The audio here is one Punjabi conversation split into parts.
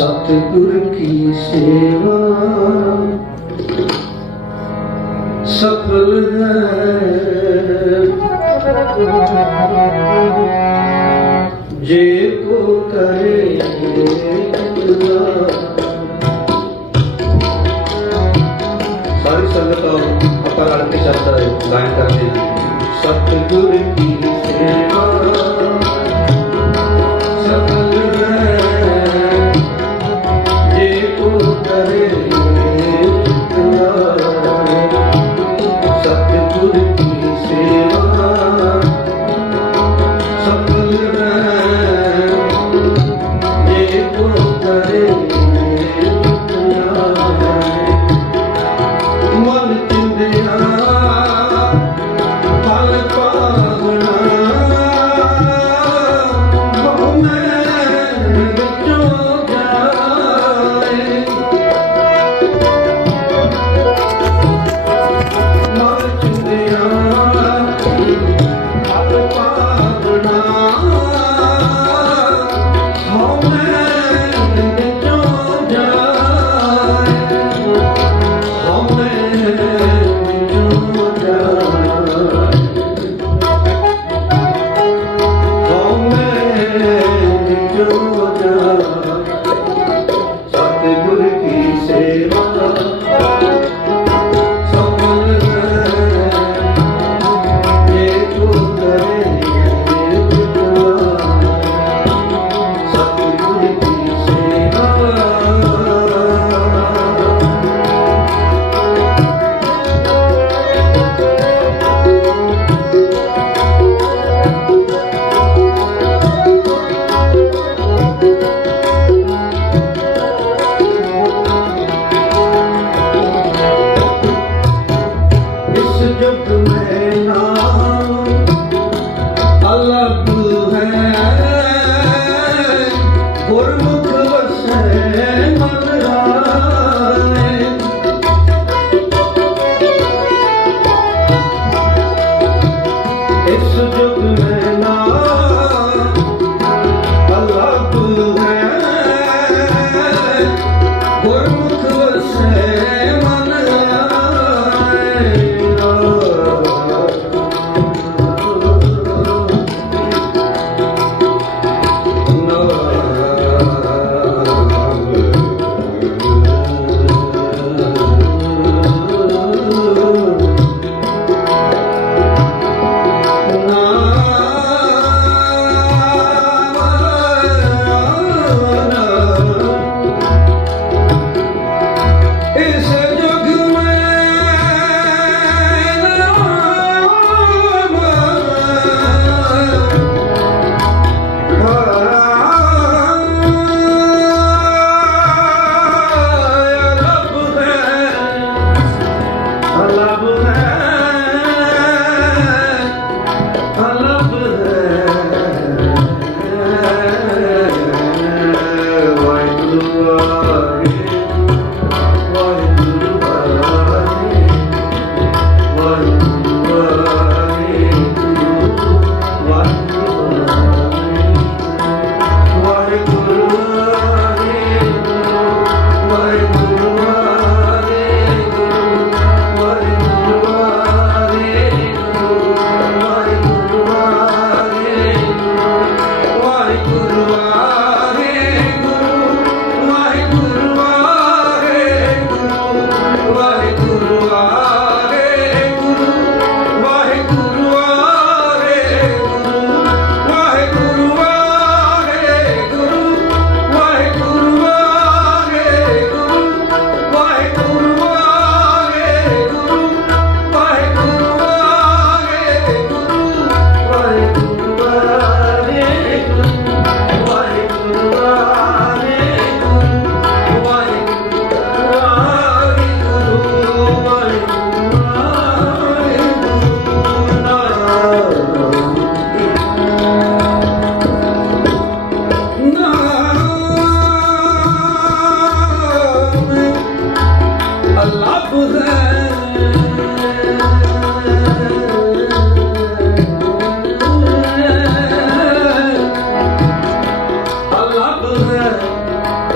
ਸਤਿਗੁਰ ਕੀ ਸੇਵਾ। ਸਫਲ ਹੈ। ਜੇ ਕੋ ਕਰੇ ਸਾਰੀ ਸੰਗਤ ਆਪਾਂ ਰਲ ਕੇ ਸ਼ਬਦ ਗਾਇਨ ਕਰਦੇ ਹਾਂ। ਸਤਿਗੁਰ ਕੀ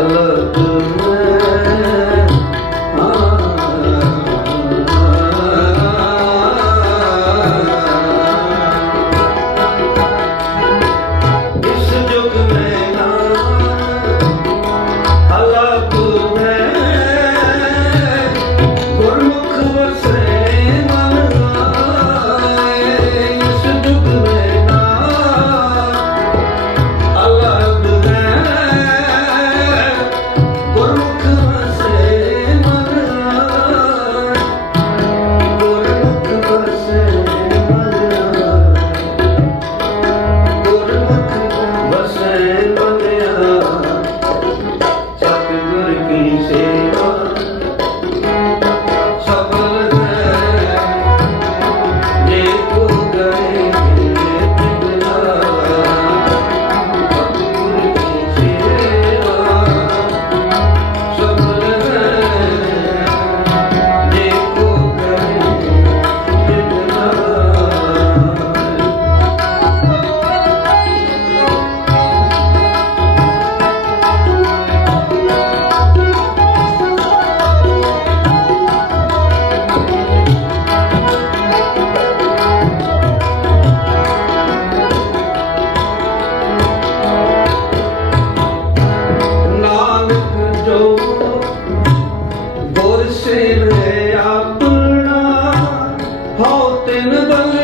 আল্লাহ ਤਿੰਨ ਬਲ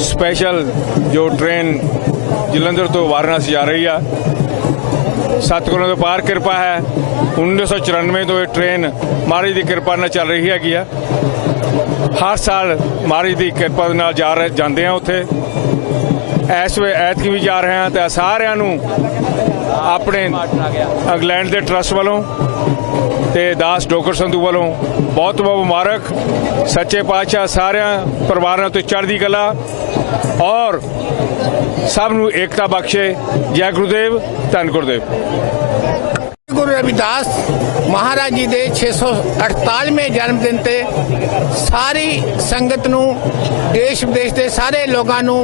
ਸਪੈਸ਼ਲ ਜੋ ਟ੍ਰੇਨ ਜਲੰਧਰ ਤੋਂ ਵਾਰਾਣਸੀ ਜਾ ਰਹੀ ਆ। ਸਤਿਗੁਰਾਂ ਦੇ ਪਾਰ ਕਿਰਪਾ ਹੈ। 1994 ਤੋਂ ਇਹ ਟ੍ਰੇਨ ਮਹਾਰਾਜ ਦੀ ਕਿਰਪਾ ਨਾਲ ਚੱਲ ਰਹੀ ਹੈਗੀ ਆ। ਹਰ ਸਾਲ ਮਹਾਰਾਜ ਦੀ ਕਿਰਪਾ ਦੇ ਨਾਲ ਜਾ ਰਹੇ ਜਾਂਦੇ ਆ ਉੱਥੇ। ਇਸ ਵੇ ਐਤਕੀ ਵੀ ਜਾ ਰਹੇ ਆ ਤੇ ਸਾਰਿਆਂ ਨੂੰ ਆਪਣੇ ਇੰਗਲੈਂਡ ਦੇ ਟਰੱਸਟ ਵੱਲੋਂ ਤੇ ਦਾਸ ਡੋਕਰ ਸੰਧੂ ਵੱਲੋਂ ਬਹੁਤ ਬਹੁਤ ਮੁਬਾਰਕ। ਸੱਚੇ ਪਾਤਸ਼ਾਹ ਸਾਰਿਆਂ ਪਰਿਵਾਰਾਂ ਤੋਂ ਚੜ੍ਹਦੀ ਕਲਾ ਔਰ ਸਭ ਨੂੰ ਏਕਤਾ ਬਖਸ਼ੇ। ਜੈ ਗੁਰਦੇਵ, ਧੰਨ ਗੁਰਦੇਵ। ਗੁਰੂ ਰਵਿਦਾਸ ਮਹਾਰਾਜ ਜੀ ਦੇ 648ਵੇਂ ਜਨਮ ਦਿਨ ਤੇ ਸਾਰੀ ਸੰਗਤ ਨੂੰ, ਦੇਸ਼ ਵਿਦੇਸ਼ ਦੇ ਸਾਰੇ ਲੋਕਾਂ ਨੂੰ,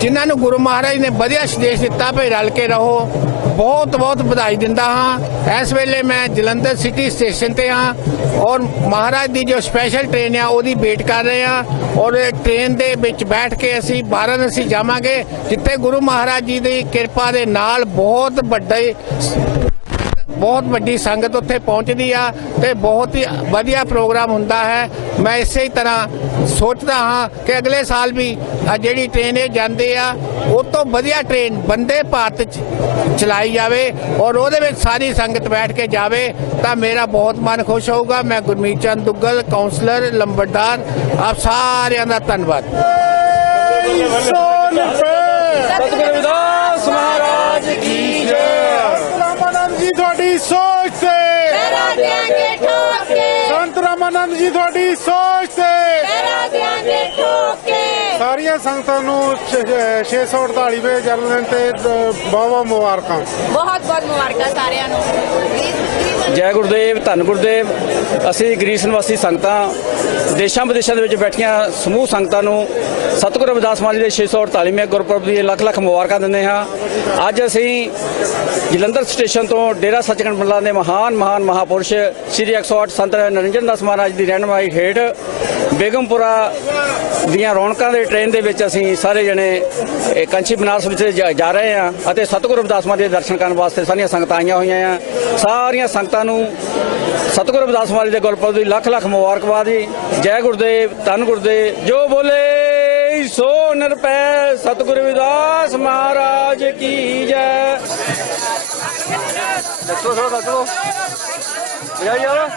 ਜਿਨ੍ਹਾਂ ਨੂੰ ਗੁਰੂ ਮਹਾਰਾਜ ਨੇ ਵਧੀਆ ਸੰਦੇਸ਼ ਦਿੱਤਾ ਭਈ ਰਲ ਕੇ ਰਹੋ, ਬਹੁਤ ਬਹੁਤ ਵਧਾਈ ਦਿੰਦਾ ਹਾਂ। ਇਸ ਵੇਲੇ ਮੈਂ ਜਲੰਧਰ ਸਿਟੀ ਸਟੇਸ਼ਨ ਤੇ ਹਾਂ ਔਰ ਮਹਾਰਾਜ ਦੀ ਜੋ ਸਪੈਸ਼ਲ ਟ੍ਰੇਨ ਆ, ਉਹਦੀ ਵੇਟ ਕਰ ਰਹੇ ਹਾਂ ਔਰ ਇਹ ਟ੍ਰੇਨ ਦੇ ਵਿੱਚ ਬੈਠ ਕੇ ਅਸੀਂ ਵਾਰਾਣਸੀ ਜਾਵਾਂਗੇ, ਜਿੱਥੇ ਗੁਰੂ ਮਹਾਰਾਜ ਜੀ ਦੀ ਕਿਰਪਾ ਦੇ ਨਾਲ ਬਹੁਤ ਵੱਡੇ ਬਹੁਤ ਵੱਡੀ ਸੰਗਤ ਉੱਥੇ ਪਹੁੰਚਦੀ ਆ ਤੇ ਬਹੁਤ ਹੀ ਵਧੀਆ ਪ੍ਰੋਗਰਾਮ ਹੁੰਦਾ ਹੈ। ਮੈਂ ਇਸੇ ਤਰ੍ਹਾਂ ਸੋਚਦਾ ਹਾਂ ਕਿ ਅਗਲੇ ਸਾਲ ਵੀ ਆ ਜਿਹੜੀ ਟ੍ਰੇਨ ਇਹ ਜਾਂਦੀ ਆ, ਉਹ ਤੋਂ ਵਧੀਆ ਟ੍ਰੇਨ ਬੰਦੇ ਭਾਰਤ ਚ ਚਲਾਈ ਜਾਵੇ ਔਰ ਉਹਦੇ ਵਿੱਚ ਸਾਰੀ ਸੰਗਤ ਬੈਠ ਕੇ ਜਾਵੇ ਤਾਂ ਮੇਰਾ ਬਹੁਤ ਮਨ ਖੁਸ਼ ਹੋਊਗਾ। ਮੈਂ ਗੁਰਮੀਤ ਚੰਦ ਦੁੱਗਲ ਕਾਉਂਸਲਰ ਲੰਬੜਦਾਰ, ਆਪ ਸਾਰਿਆਂ ਦਾ ਧੰਨਵਾਦ। ਸਤਿਗੁਰੂ ਰਵਿਦਾਸ ਮਹਾਰਾਜ। ਜੀ ਤੁਹਾਡੀ ਸੋਚ ਤੇ। ਪੈਰਾ ਦਿਆਂਗੇ ਠੋਕ ਕੇ। ਸੰਤ ਰਾਮਾਨੰਦ ਜੀ ਤੁਹਾਡੀ ਸੋਚ ਤੇ। ਪੈਰਾ ਦਿਆਂਗੇ ਠੋਕ ਕੇ। ਸਾਰੀਆਂ ਸੰਗਤਾਂ ਨੂੰ 648ਵੇਂ ਜਨਮ ਦਿਨ ਤੇ ਬਹੁਤ ਮੁਬਾਰਕਾਂ। ਬਹੁਤ ਬਹੁਤ ਮੁਬਾਰਕਾਂ ਸਾਰਿਆਂ ਨੂੰ। ਜੈ ਗੁਰਦੇਵ ਧੰਨ ਗੁਰਦੇਵ। ਅਸੀਂ ਗ੍ਰੀਸ ਨਿਵਾਸੀ ਸੰਗਤਾਂ ਦੇਸ਼ਾਂ ਵਿਦੇਸ਼ਾਂ ਦੇ ਵਿੱਚ ਬੈਠੀਆਂ ਸਮੂਹ ਸੰਗਤਾਂ ਨੂੰ ਸਤਿਗੁਰੂ ਰਵਿਦਾਸ ਮਹਾਰਾਜ ਦੇ 648ਵੇਂ ਗੁਰਪੁਰਬ ਦੀ ਲੱਖ ਲੱਖ ਮੁਬਾਰਕਾਂ ਦਿੰਦੇ ਹਾਂ। ਅੱਜ ਅਸੀਂ ਜਲੰਧਰ ਸਟੇਸ਼ਨ ਤੋਂ ਡੇਰਾ ਸੱਚਖੰਡ ਮੰਡਲਾਂ ਦੇ ਮਹਾਨ ਮਹਾਨ ਮਹਾਪੁਰਸ਼ ਸ੍ਰੀ 108 ਸੰਤ ਨਰਿੰਜਨ ਦਾਸ ਮਹਾਰਾਜ ਦੀ ਰਹਿਨਮਾਈ ਹੇਠ ਬੇਗਮਪੁਰਾ ਦੀਆਂ ਰੌਣਕਾਂ ਦੇ ਟ੍ਰੇਨ ਦੇ ਵਿੱਚ ਅਸੀਂ ਸਾਰੇ ਜਣੇ ਇਹ ਕੰਚੀ ਬਨਾਰਸ ਵਿੱਚ ਜਾ- ਜਾ ਰਹੇ ਹਾਂ ਅਤੇ ਸਤਿਗੁਰੂ ਰਵਿਦਾਸ ਮਹਾਰਾਜ ਦੇ ਦਰਸ਼ਨ ਕਰਨ ਵਾਸਤੇ ਸਾਰੀਆਂ ਸੰਗਤਾਂ ਆਈਆਂ ਹੋਈਆਂ ਆ। ਸਾਰੀਆਂ ਸੰਗਤਾਂ ਨੂੰ ਸਤਿਗੁਰੂ ਰਵਿਦਾਸ ਮਹਾਰਾਜ ਦੇ ਗੁਰਪੁਰਬ ਦੀ ਲੱਖ ਲੱਖ ਮੁਬਾਰਕਬਾਦ ਜੀ। ਜੈ ਗੁਰਦੇਵ, ਧੰਨ ਗੁਰਦੇਵ, ਜੋ ਬੋਲੇ, ਸੋ ਨਿਰਪੈ ਸਤਿਗੁਰੂ ਰਵਿਦਾਸ ਮਹਾਰਾਜ ਕੀ ਜੈ। ਦੱਸੋ ਦੱਸੋ ਦੱਸੋ। ਯਾਰ ਯਾਰ